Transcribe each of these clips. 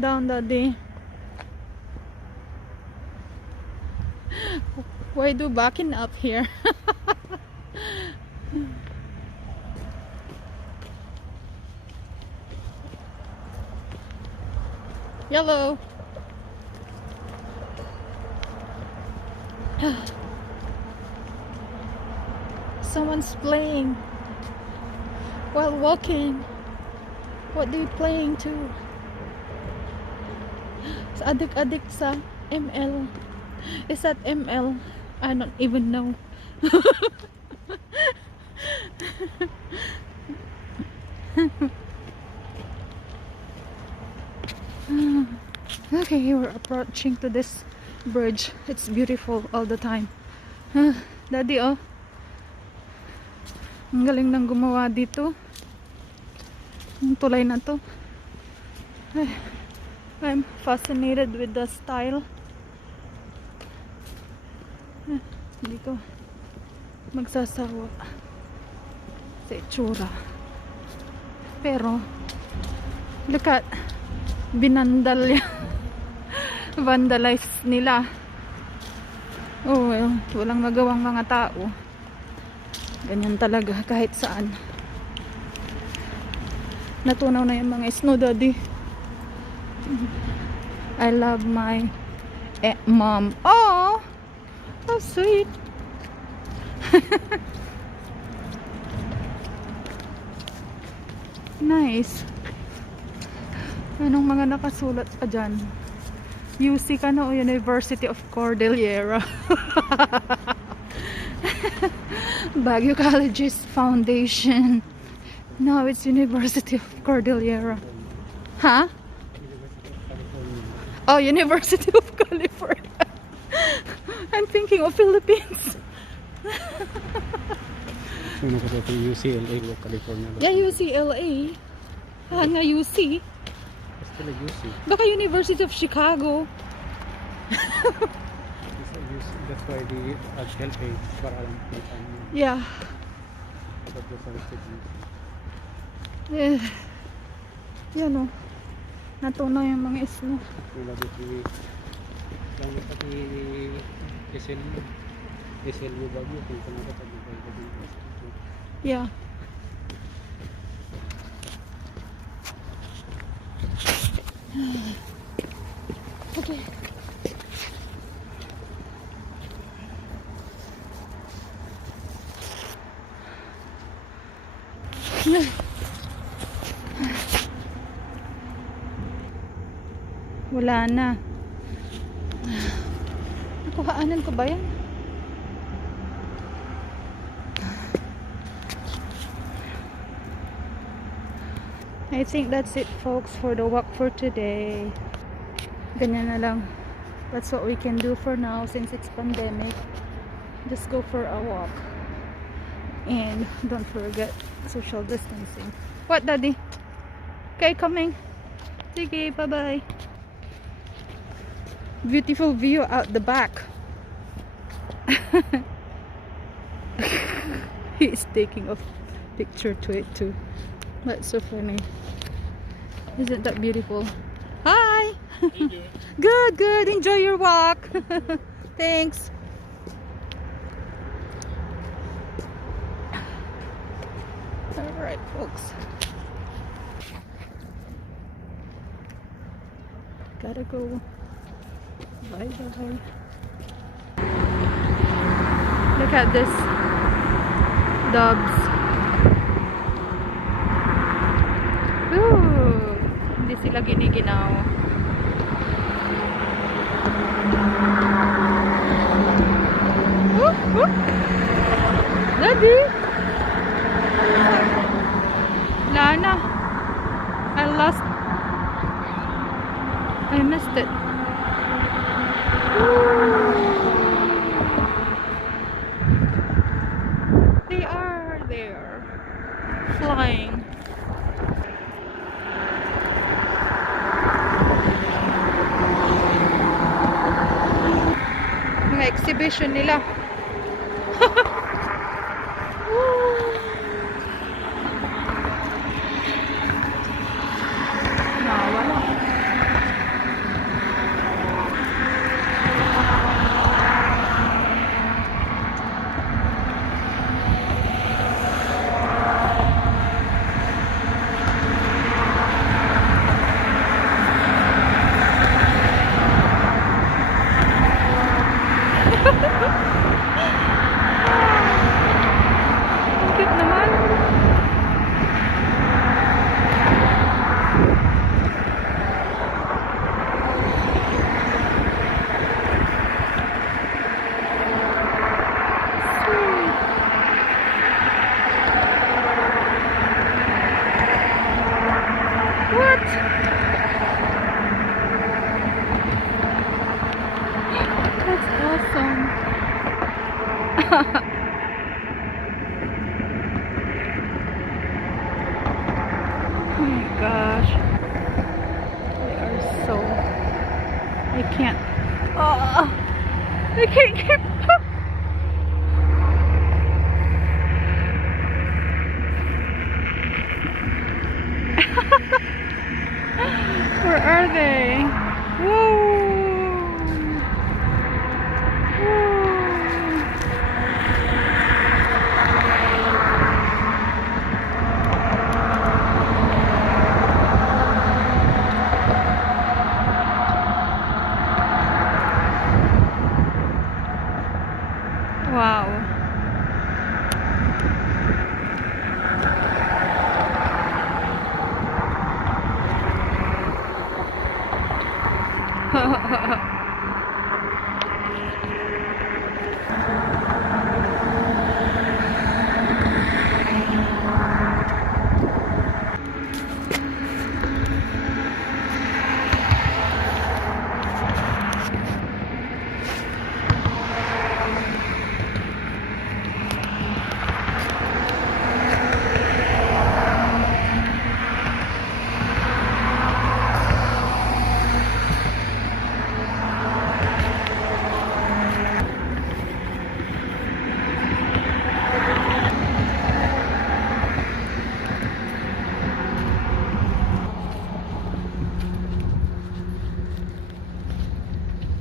going down that day. Why do backing up here? Yellow. Someone's playing while walking. What are you playing to? Adik-adik sa ML. Is that ML? I don't even know. Okay, we're approaching to this bridge. It's beautiful all the time. Daddy, oh. Ang galing nang gumawa dito. Ang tulay na to. I'm fascinated with the style. Hindi ko magsasawa sa itsura. Pero look at binandal yan. Vandalize nila. Oh well, walang magawang mga tao. Ganyan talaga kahit saan. Natunaw na yung mga snow, Daddy. I love my mom. Oh, how sweet. Nice. Anong mga nakasulat pa dyan? UC ka na o University of Cordillera? Baguio College's foundation. Now it's University of Cordillera. Huh? Oh, University of California. I'm thinking of Philippines. UCLA, California. Yeah, UCLA. Ah, nga UC. UC. Baka University of Chicago. That's why the HLA para alam kung Yeah. Yan o. Natunaw yung mga snow. Yeah. Okay. Wala na. Nakuhaanan ko ba yan? I think that's it, folks, for the walk for today. Ganyan na lang. That's what we can do for now since it's pandemic. Just go for a walk. And don't forget social distancing. What, Daddy? Okay, coming. Sige, bye-bye. Beautiful view out the back. He's taking a picture to it too. That's so funny. Isn't that beautiful? Hi! Good, good. Enjoy your walk. Thanks. Alright, folks. Gotta go. Bye bye. Look at this. Doves. Ooh, hindi sila giniginaw. Daddy! Lana, I missed it. They are there, flying. Mga exhibition nila. Nawala. gosh. They are so... I can't... Oh, I can't keep up. Where are they? Whoa! Wow.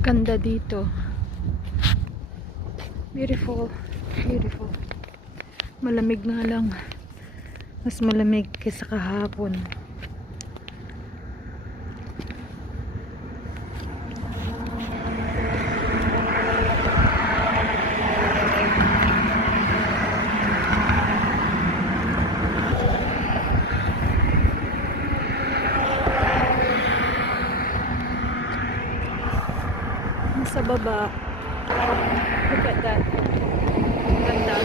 Ganda dito. Beautiful. Beautiful. Malamig nga lang. Mas malamig kaysa kahapon. Sa baba. Look at that. Ganda.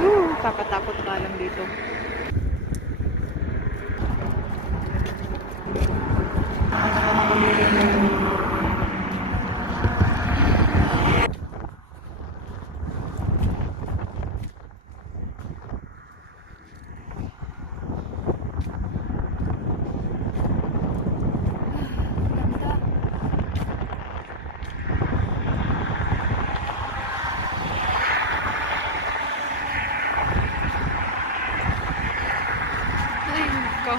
Woo! Kapatakot ka lang dito. Go.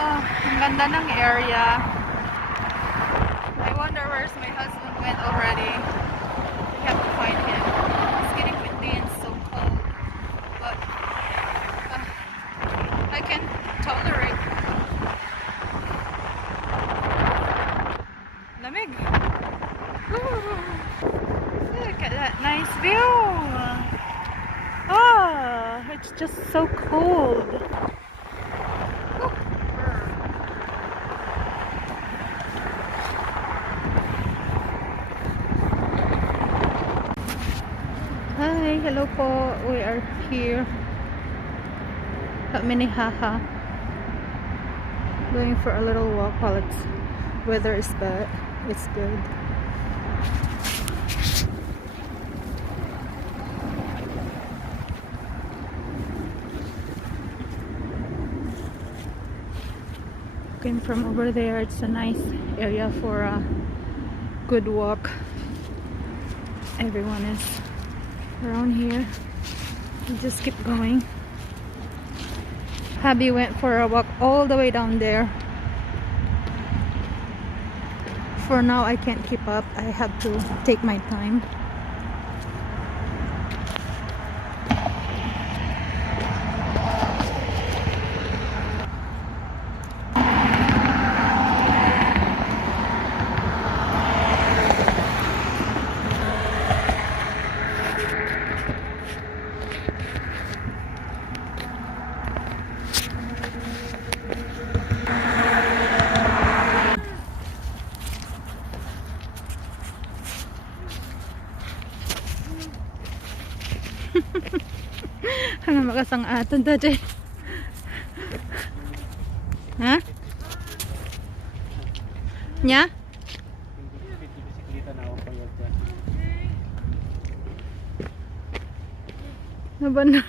Oh, ang ganda ng area. I wonder where's my husband went already. We have to find him. It's getting windy and so cold. But I can tolerate. Lamig. Woo! Look at that nice view. Oh, it's just so cold. Hi, hello po. We are here at Minneapolis, going for a little walk while it's weather is bad. It's good. Looking from over there, it's a nice area for a good walk. Everyone is around here. We just keep going. Hubby went for a walk all the way down there. For now, I can't keep up. I have to take my time. Ano makasang-atan ta, Jay? Ha? Nya? Hindi bisikleta na ako payag dyan. Ano ba na?